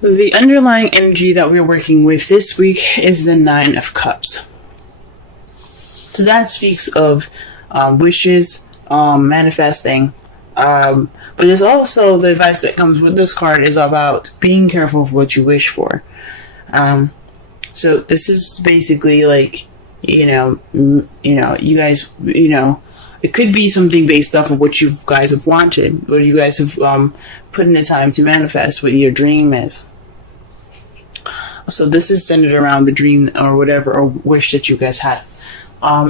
The underlying energy that we're working with this week is the Nine of Cups. So that speaks of wishes, manifesting. But there's also the advice that comes with this card is about being careful of what you wish for. So this is basically like, you guys, it could be something based off of what you guys have wanted, what you guys have put in the time to manifest, what your dream is. So this is centered around the dream or whatever, or wish that you guys had.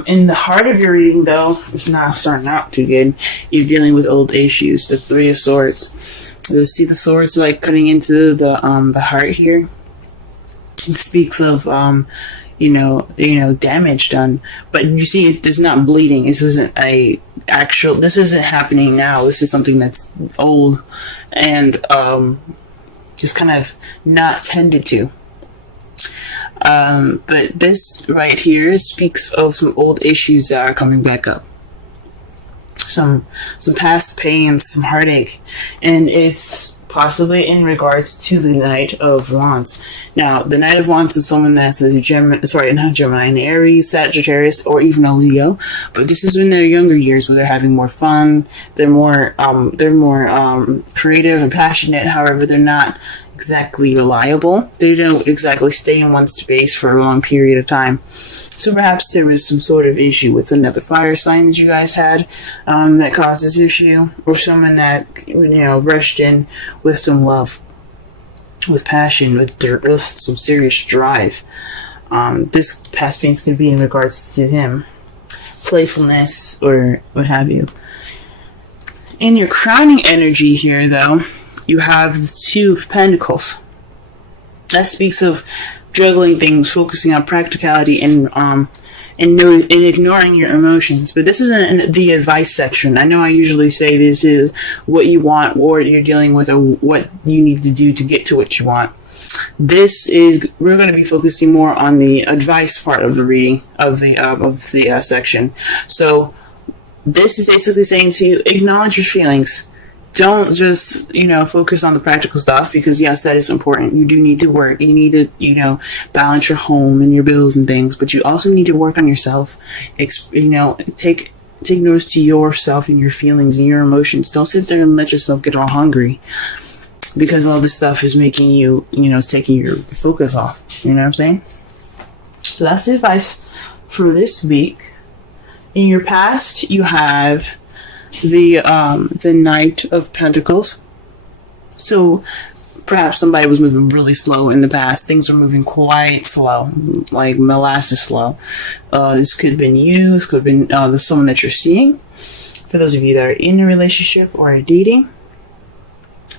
In the heart of your reading, though, it's not starting out too good. You're dealing with old issues, the Three of Swords. You see the swords like cutting into the heart here. It speaks of damage done, but you see it's not bleeding. This isn't this isn't happening now. This is something that's old and just kind of not tended to. But this right here speaks of some old issues that are coming back up. Some past pains, some heartache, and it's possibly in regards to the Knight of Wands. Now, the Knight of Wands is someone that's an Aries, Sagittarius, or even a Leo. But this is in their younger years where they're having more fun. They're more creative and passionate. However, they're not exactly reliable. They don't exactly stay in one space for a long period of time. So perhaps there was some sort of issue with another fire sign that you guys had that caused this issue, or someone that rushed in with some love, with passion, with some serious drive. This past pains could be in regards to him, playfulness, or what have you. In your crowning energy here, though, you have the Two of Pentacles. That speaks of juggling things, focusing on practicality, and ignoring your emotions. But this isn't the advice section. I know I usually say this is what you want, or what you're dealing with, or what you need to do to get to what you want. We're going to be focusing more on the advice part of the reading of the section. So this is basically saying to you, acknowledge your feelings. Don't just, focus on the practical stuff, because yes, that is important. You do need to work. You need to, balance your home and your bills and things, but you also need to work on yourself. Take notice to yourself and your feelings and your emotions. Don't sit there and let yourself get all hungry, because all this stuff is making you, it's taking your focus off. You know what I'm saying? So that's the advice for this week. In your past, you have the Knight of Pentacles. So perhaps somebody was moving really slow in the past. Things are moving quite slow, like molasses slow. This could have been you. This could have been someone that you're seeing. For those of you that are in a relationship or are dating.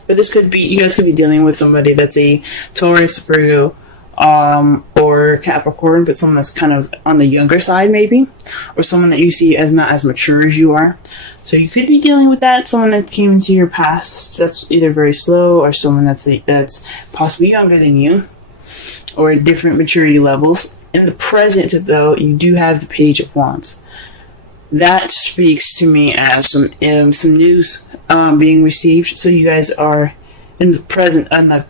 But this could be, you guys could be dealing with somebody that's a Taurus, Virgo, or Capricorn, but someone that's kind of on the younger side maybe, or someone that you see as not as mature as you are. So you could be dealing with that, someone that came into your past that's either very slow, or someone that's possibly younger than you, or at different maturity levels. In the present, though, you do have the Page of Wands. That speaks to me as some news being received. So you guys are in the present, on the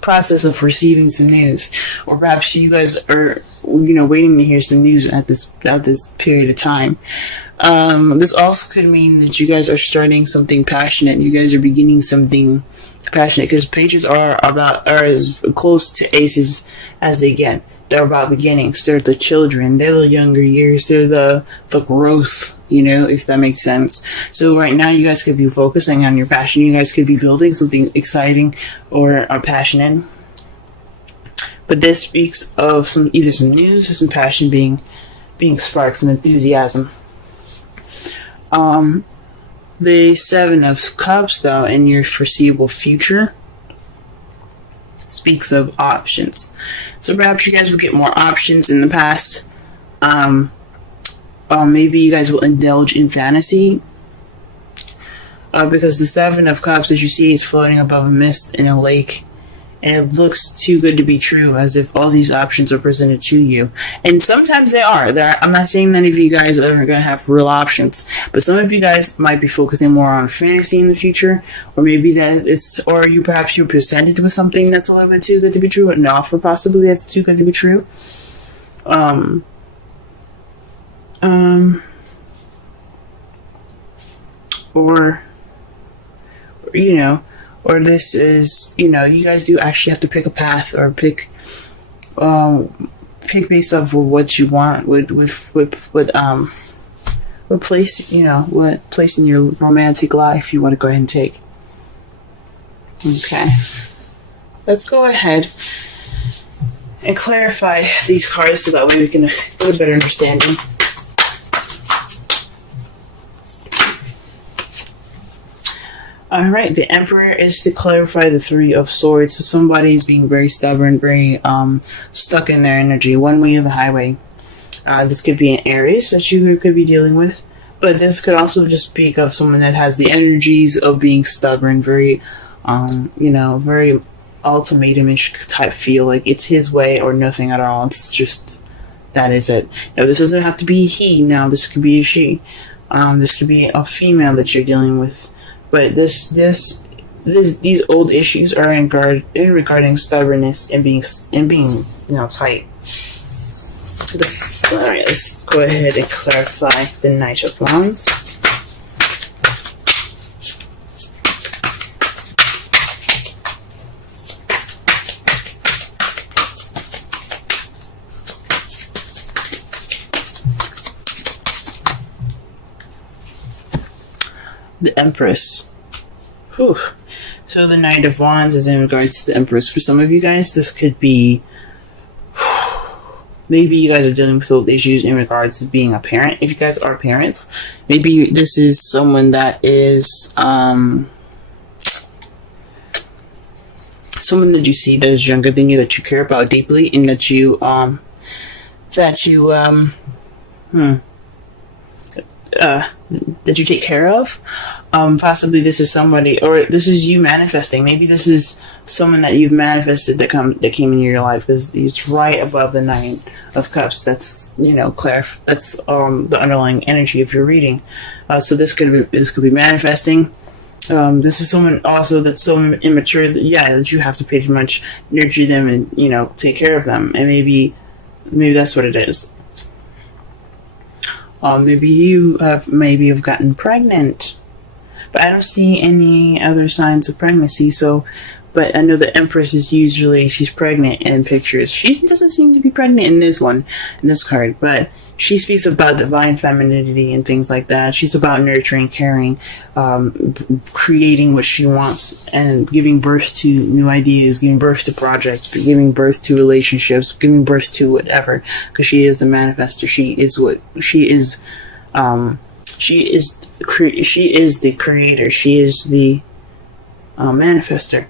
process of receiving some news, or perhaps you guys are waiting to hear some news at this period of time. This also could mean that you guys are starting something passionate. You guys are beginning something passionate, because pages are as close to aces as they get. They're about beginnings. They're the children. They're the younger years. They're the growth, if that makes sense. So right now, you guys could be focusing on your passion. You guys could be building something exciting or passionate. But this speaks of either some news or some passion being sparked, some enthusiasm. The Seven of Cups, though, in your foreseeable future, speaks of options. So perhaps you guys will get more options in the past. Maybe you guys will indulge in fantasy. Because the Seven of Cups, as you see, is floating above a mist in a lake. and it looks too good to be true, as if all these options are presented to you. And sometimes they are. I'm not saying none of you guys are going to have real options, but some of you guys might be focusing more on fantasy in the future, or maybe perhaps you're presented with something that's a little bit too good to be true, an offer possibly that's too good to be true. Or this is, you guys do actually have to pick a path, or pick based off of what you want, what place, what place in your romantic life you want to go ahead and take. Okay. Let's go ahead and clarify these cards so that way we can have a better understanding. Alright, the Emperor is to clarify the Three of Swords. So somebody is being very stubborn, very stuck in their energy, one way or the highway. This could be an Aries that you could be dealing with, but this could also just speak of someone that has the energies of being stubborn, very, very ultimatum-ish type feel, like it's his way or nothing at all. It's just, that is it. Now, this doesn't have to be he. Now, this could be a she. This could be a female that you're dealing with. But these old issues are regarding stubbornness and being tight. Alright, let's go ahead and clarify the Knight of Wands. The Empress. Whew. So the Knight of Wands is in regards to the Empress. For some of you guys, this could be, maybe you guys are dealing with old issues in regards to being a parent. If you guys are parents, maybe this is someone that is someone that you see that is younger than you, that you care about deeply, and that you take care of. Possibly this is somebody, or this is you manifesting. Maybe this is someone that you've manifested that came into your life, because it's right above the Nine of Cups. That's that's the underlying energy of your reading. So this could be manifesting. This is someone also that's so immature that you have to pretty much nurture them and take care of them, and maybe that's what it is. Maybe you have gotten pregnant, but I don't see any other signs of pregnancy. But I know the Empress is usually, she's pregnant in pictures. She doesn't seem to be pregnant in this card, but she speaks about divine femininity and things like that. She's about nurturing, caring, creating what she wants, and giving birth to new ideas, giving birth to projects, giving birth to relationships, giving birth to whatever, because she is the manifester. She is what she is. She is the creator. She is the manifester.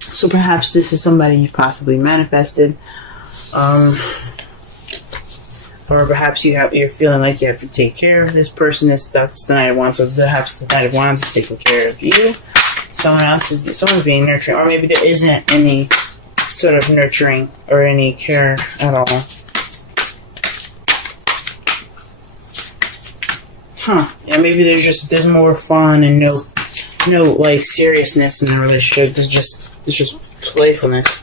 So perhaps this is somebody you've possibly manifested. Or perhaps you're feeling like you have to take care of this person. That's the Knight of Wands. So perhaps the Knight of Wands is taking care of you. Someone's being nurturing, or maybe there isn't any sort of nurturing or any care at all. Yeah, maybe there's more fun and no like seriousness in the relationship. There's just playfulness.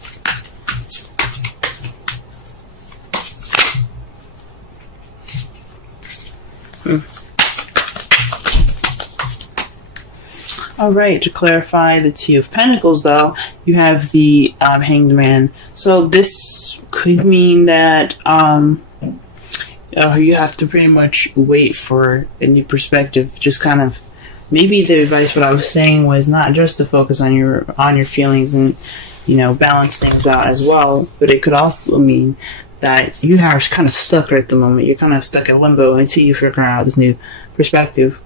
Alright, to clarify the Two of Pentacles, though, you have the Hanged Man. So this could mean that you have to pretty much wait for a new perspective. Just kind of, maybe the advice, what I was saying, was not just to focus on your feelings and balance things out as well, but it could also mean that you are kind of stuck right at the moment. You're kind of stuck in limbo until you figure out this new perspective.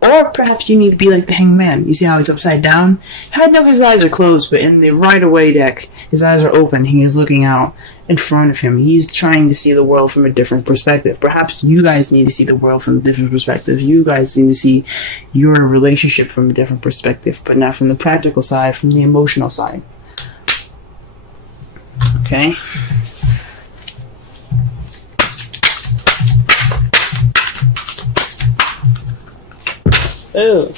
Or perhaps you need to be like the Hanged Man. You see how he's upside down? I know his eyes are closed, but in the Rider-Waite deck, his eyes are open. He is looking out in front of him. He's trying to see the world from a different perspective. Perhaps you guys need to see the world from a different perspective. You guys need to see your relationship from a different perspective, but not from the practical side, from the emotional side. Okay. Oh.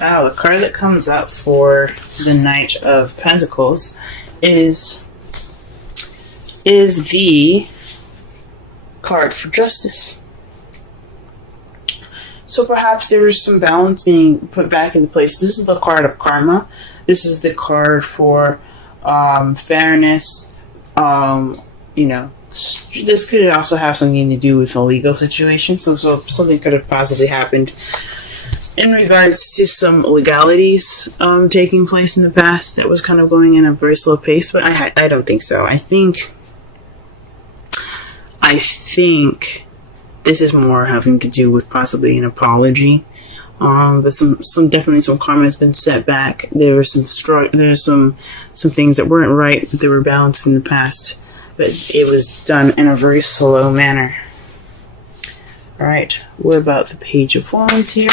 Wow, the card that comes out for the Knight of Pentacles is the card for justice. So perhaps there was some balance being put back into place. This is the card of karma. This is the card for fairness. This could also have something to do with a legal situation. So something could have possibly happened in regards to some legalities taking place in the past that was kind of going in a very slow pace. But I don't think so. I think this is more having to do with possibly an apology. But definitely some karma has been set back. There's some things that weren't right, but they were balanced in the past. But it was done in a very slow manner. Alright, what about the Page of Wands here?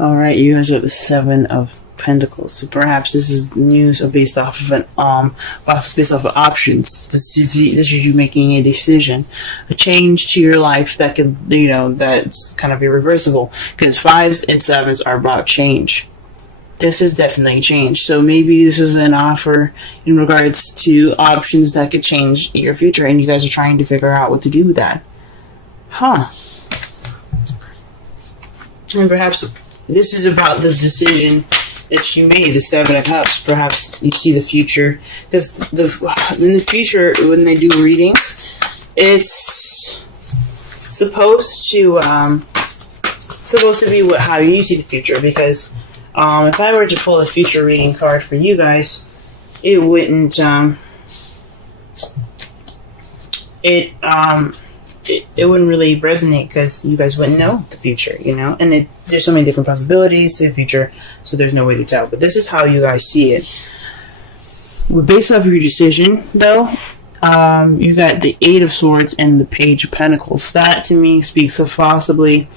Alright, you guys are the Seven of Pentacles. So perhaps this is news based off of options. This is you making a decision, a change to your life that can, that's kind of irreversible. Because 5s and 7s are about change. This is definitely change. So maybe this is an offer in regards to options that could change your future, and you guys are trying to figure out what to do with that. Huh. And perhaps this is about the decision that you made, the Seven of Cups. Perhaps you see the future, because in the future, when they do readings, it's supposed to be how you see the future. Because if I were to pull a future reading card for you guys, it wouldn't it wouldn't really resonate, because you guys wouldn't know the future, and there's so many different possibilities to the future, so there's no way to tell. But this is how you guys see it. Well, based off of your decision, though, you got the Eight of Swords and the Page of Pentacles. That to me speaks of possibly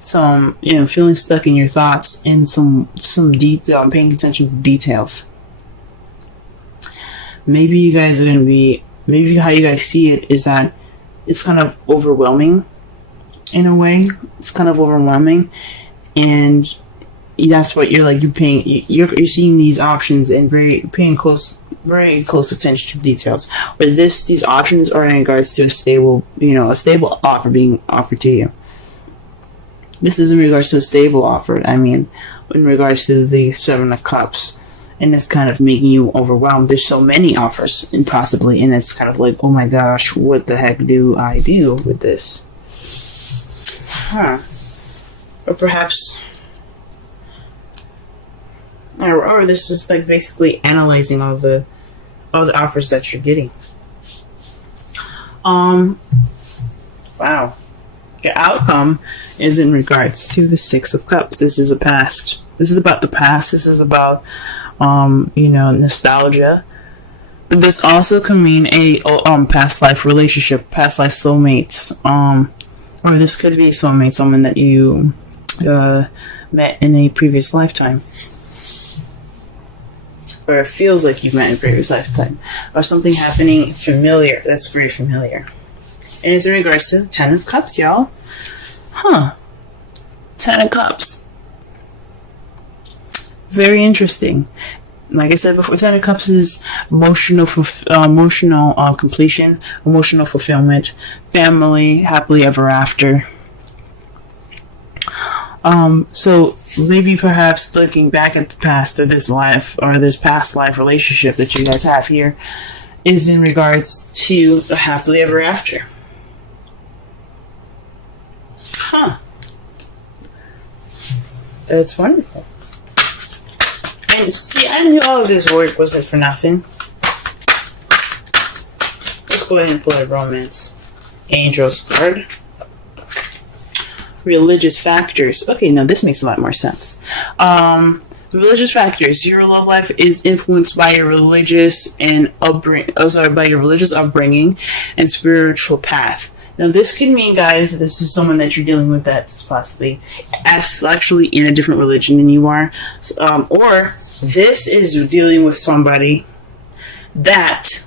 some, feeling stuck in your thoughts and some detail, paying attention to details. Maybe how you guys see it is that it's kind of overwhelming in a way. It's kind of overwhelming, and that's what you're like. You're seeing these options and very close attention to details. But these options are in regards to a stable offer being offered to you. This is in regards to a stable offer. I mean, in regards to the Seven of Cups. And it's kind of making you overwhelmed. There's so many offers, and it's kind of like, oh my gosh, what the heck do I do with this? Huh. Or perhaps, or this is like basically analyzing all the offers that you're getting. Wow. Your outcome is in regards to the Six of Cups. This is a past. This is about the past. This is about nostalgia. But this also can mean a past life relationship, past life soulmates, or this could be soulmate, someone that you met in a previous lifetime, or it feels like you met in a previous lifetime, or something happening familiar that's very familiar. And it's in regards to the Ten of Cups, y'all. Huh. Ten of Cups. Very interesting. Like I said before, Ten of Cups is emotional completion, emotional fulfillment, family, happily ever after. So maybe perhaps looking back at the past, or this life, or this past life relationship that you guys have here, is in regards to a happily ever after. Huh. That's wonderful. And see, I knew all of this work wasn't for nothing. Let's go ahead and pull a romance. Angels card. Religious factors. Okay, now this makes a lot more sense. Religious factors. Your love life is influenced by your religious and by your religious upbringing and spiritual path. Now, this could mean, guys, this is someone that you're dealing with that's possibly actually in a different religion than you are, or this is dealing with somebody that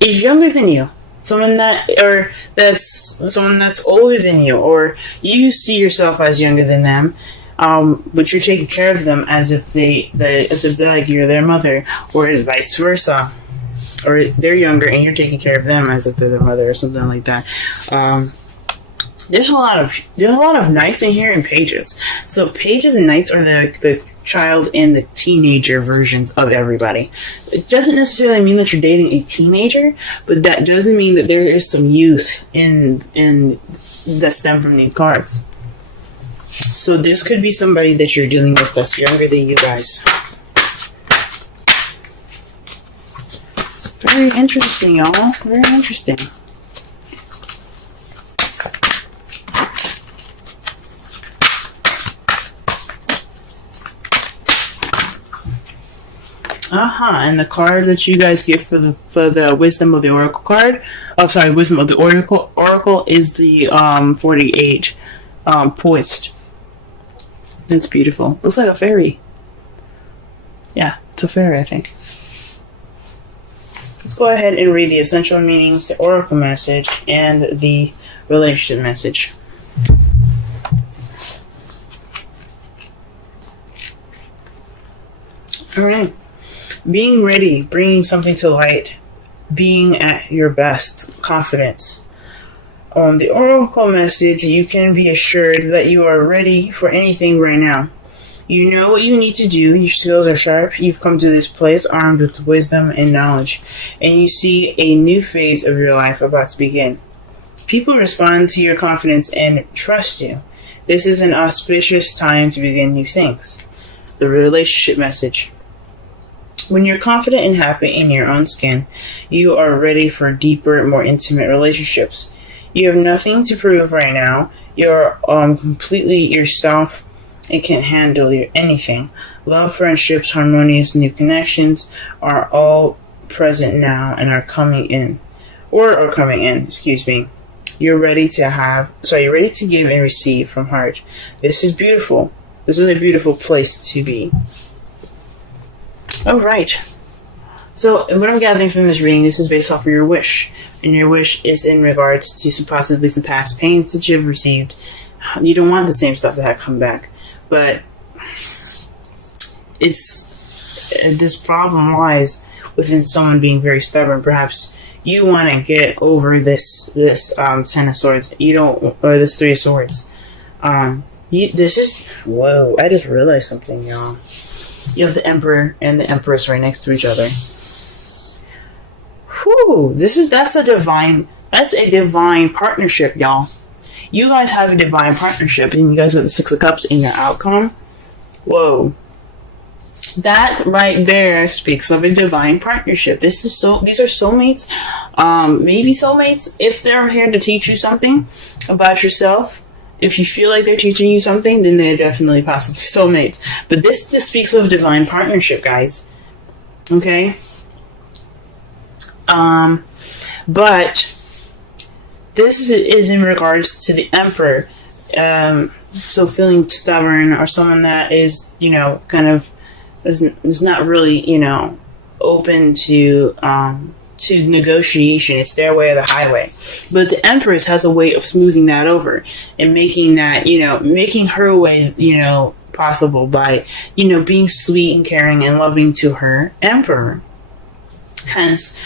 is younger than you. Someone that's older than you, or you see yourself as younger than them, but you're taking care of them as if they're like you're their mother, or vice versa, or they're younger and you're taking care of them as if they're their mother, or something like that. There's a lot of knights in here and pages. So pages and knights are the child and the teenager versions of everybody. It doesn't necessarily mean that you're dating a teenager, but that doesn't mean that there is some youth in that stem from these cards. So this could be somebody that you're dealing with that's younger than you guys. Very interesting, y'all. Very interesting. And the card that you guys get for the Wisdom of the Oracle card, Wisdom of the Oracle is the 48 poised. That's beautiful. Looks like a fairy. Yeah, it's a fairy, I think. Let's go ahead and read the essential meanings, the Oracle message, and the relationship message. Alright. Being ready, bringing something to light, being at your best, confidence. On the Oracle message, you can be assured that you are ready for anything right now. You know what you need to do, your skills are sharp, you've come to this place armed with wisdom and knowledge, and you see a new phase of your life about to begin. People respond to your confidence and trust you. This is an auspicious time to begin new things. The relationship message. When you're confident and happy in your own skin, you are ready for deeper, more intimate relationships. You have nothing to prove right now. You're completely yourself and can handle anything. Love, friendships, harmonious new connections are all present now and are coming in. Excuse me. You're ready to give and receive from heart. This is beautiful. This is a beautiful place to be. Alright. So, what I'm gathering from this reading, this is based off of your wish. And your wish is in regards to possibly some past pains that you've received. You don't want the same stuff to have come back. But this problem lies within someone being very stubborn. Perhaps you want to get over this Ten of Swords. Or this Three of Swords. Whoa, I just realized something, y'all. You have the Emperor and the Empress right next to each other. Whew, that's a divine partnership, y'all. You guys have a divine partnership, and you guys have the Six of Cups in your outcome. Whoa. That right there speaks of a divine partnership. These are soulmates. Maybe soulmates if they're here to teach you something about yourself. If you feel like they're teaching you something, then they're definitely possibly soulmates. But this just speaks of divine partnership, guys. Okay? But this is in regards to the Emperor. So feeling stubborn, or someone that is, kind of is not really, open to negotiation. It's their way or the highway. But the Empress has a way of smoothing that over and making that, making her way, possible by, being sweet and caring and loving to her Emperor. Hence,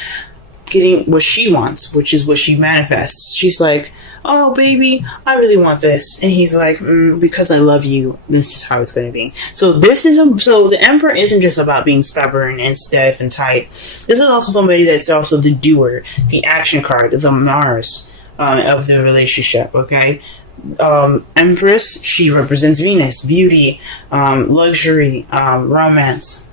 getting what she wants, which is what she manifests. She's like, oh, baby, I really want this. And he's like, because I love you, this is how it's going to be. So the Emperor isn't just about being stubborn and stiff and tight. This is also somebody that's also the doer, the action card, the Mars of the relationship, okay? Empress, she represents Venus, beauty, luxury, romance.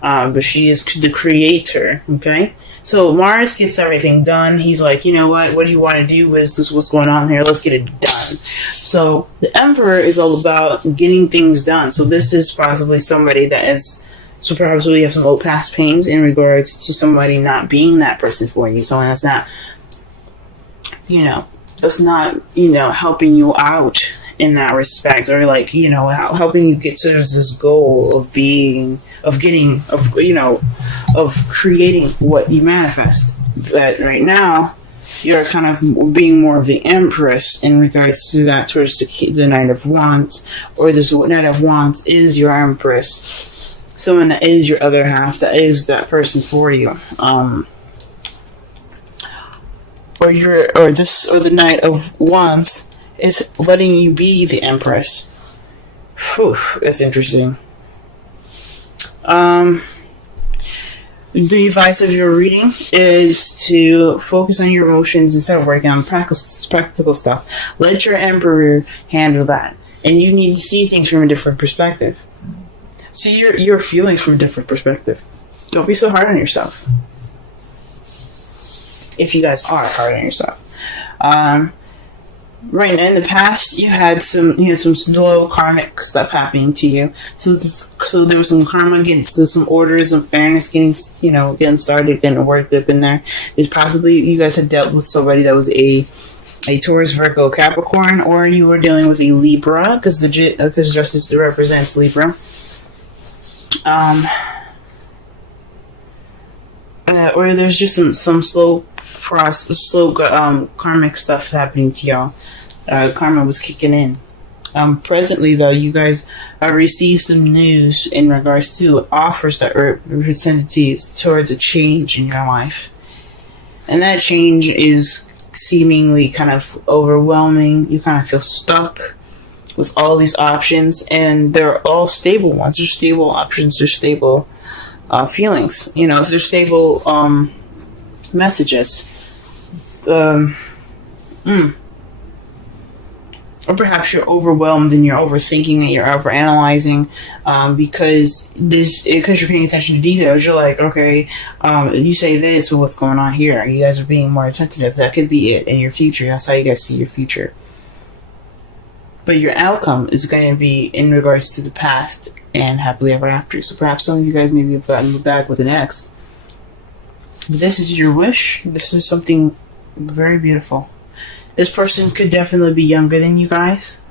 but she is the creator, okay? So Mars gets everything done. He's like, you know what do you want to do? This is what's going on here. Let's get it done. So the Emperor is all about getting things done. So this is possibly somebody that is, so perhaps we have some old past pains in regards to somebody not being that person for you. Someone that's not, helping you out in that respect, or like, helping you get to this goal of creating what you manifest. But right now, you're kind of being more of the Empress in regards to that, towards the Knight of Wands, or this Knight of Wands is your Empress, someone that is your other half, that is that person for you. Or the Knight of Wands is letting you be the Empress. Whew, that's interesting. The advice of your reading is to focus on your emotions instead of working on practical stuff. Let your Emperor handle that. And you need to see things from a different perspective. See your feelings from a different perspective. Don't be so hard on yourself. If you guys are hard on yourself. Right now, in the past, you had some slow karmic stuff happening to you. So there was some karma some orders of fairness getting started, getting worked up in there. There's possibly you guys had dealt with somebody that was a Taurus, Virgo, Capricorn, or you were dealing with a Libra, because justice represents Libra. Or there's just some slow karmic stuff happening to y'all. Karma was kicking in. Presently, though, you guys received some news in regards to offers that were presented to you towards a change in your life. And that change is seemingly kind of overwhelming. You kind of feel stuck with all these options, and they're all stable ones. They're stable options. They're stable feelings. They're stable messages. Or perhaps you're overwhelmed and you're overthinking and you're overanalyzing because you're paying attention to details. You're like, okay, you say this, but what's going on here? You guys are being more attentive. That could be it in your future. That's how you guys see your future. But your outcome is going to be in regards to the past and happily ever after. So perhaps some of you guys maybe have gotten back with an ex. But this is your wish. This is something very beautiful. This person could definitely be younger than you guys.